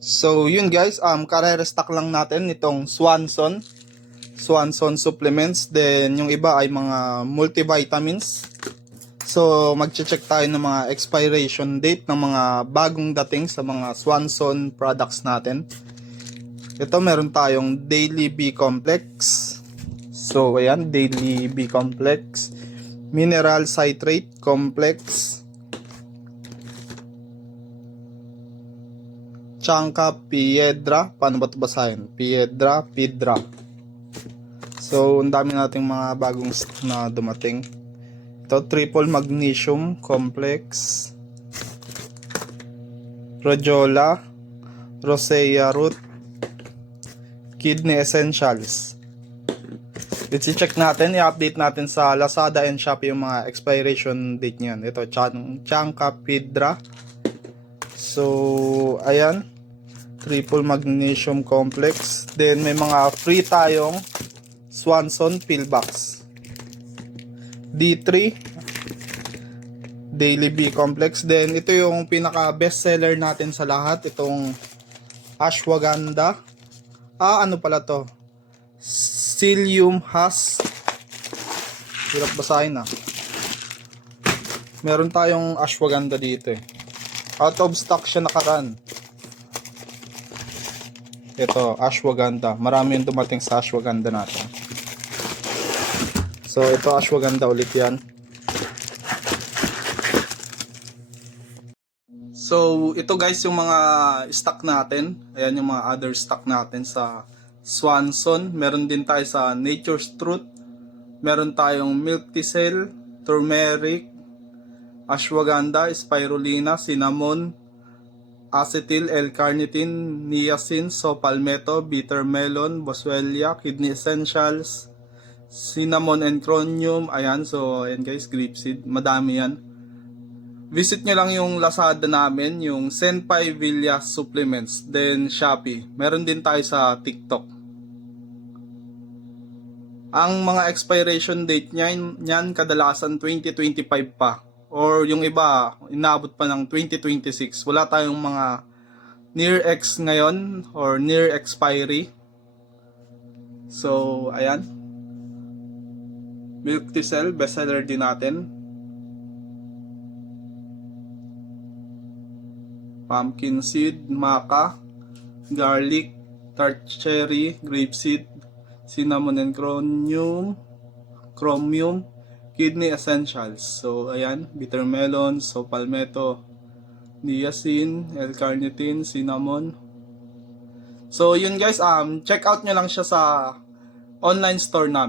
So yun guys, kare-restock lang natin itong Swanson supplements. Then yung iba ay mga multivitamins. So magche-check tayo ng mga expiration date ng mga bagong dating sa mga Swanson products natin. Ito meron tayong Daily B Complex. So ayan, Daily B Complex, Mineral Citrate Complex, Changka Piedra. Paano ba ito basahin? Piedra. So, ang dami nating mga bagong na dumating. Ito, Triple Magnesium Complex, Rojola, Rosea Root, Kidney Essentials. I-check natin, i-update natin sa Lazada and Shopee yung mga expiration date niyan. Ito, Changka Piedra. So, ayan. Triple Magnesium Complex. Then, may mga free tayong Swanson Pillbox. D3 Daily B Complex. Then, ito yung pinaka best seller natin sa lahat. Itong Ashwagandha. Ano pala to? Psyllium Husk. Hirap basahin Meron tayong Ashwagandha dito eh. Out of stock siya nakaraan. Ito, Ashwagandha. Marami yung dumating sa Ashwagandha natin. So, ito Ashwagandha ulit yan. So, ito guys yung mga stock natin. Ayan yung mga other stock natin sa Swanson. Meron din tayo sa Nature's Truth. Meron tayong Milk Thistle, Turmeric, Ashwagandha, Spirulina, Cinnamon, Acetyl L-Carnitine, Niacin, Palmetto, Bitter Melon, Boswellia, Kidney Essentials, Cinnamon and Chromium. Ayan, so ayan guys, grapeseed, madami yan. Visit nyo lang yung Lazada namin, yung Senpai Villa Supplements, then Shopee. Meron din tayo sa TikTok. Ang mga expiration date niyan kadalasan 2025 pa. Or yung iba, inaabot pa ng 2026. Wala tayong mga near ex ngayon or near expiry. So, ayan. Milk Thistle, bestseller din natin. Pumpkin seed, maca, garlic, tart cherry, grapeseed, cinnamon and chromium, Kidney Essentials. So, ayan, bitter melon, palmetto, niacin, L-carnitine, cinnamon. So, yun guys, check out nyo lang siya sa online store namin.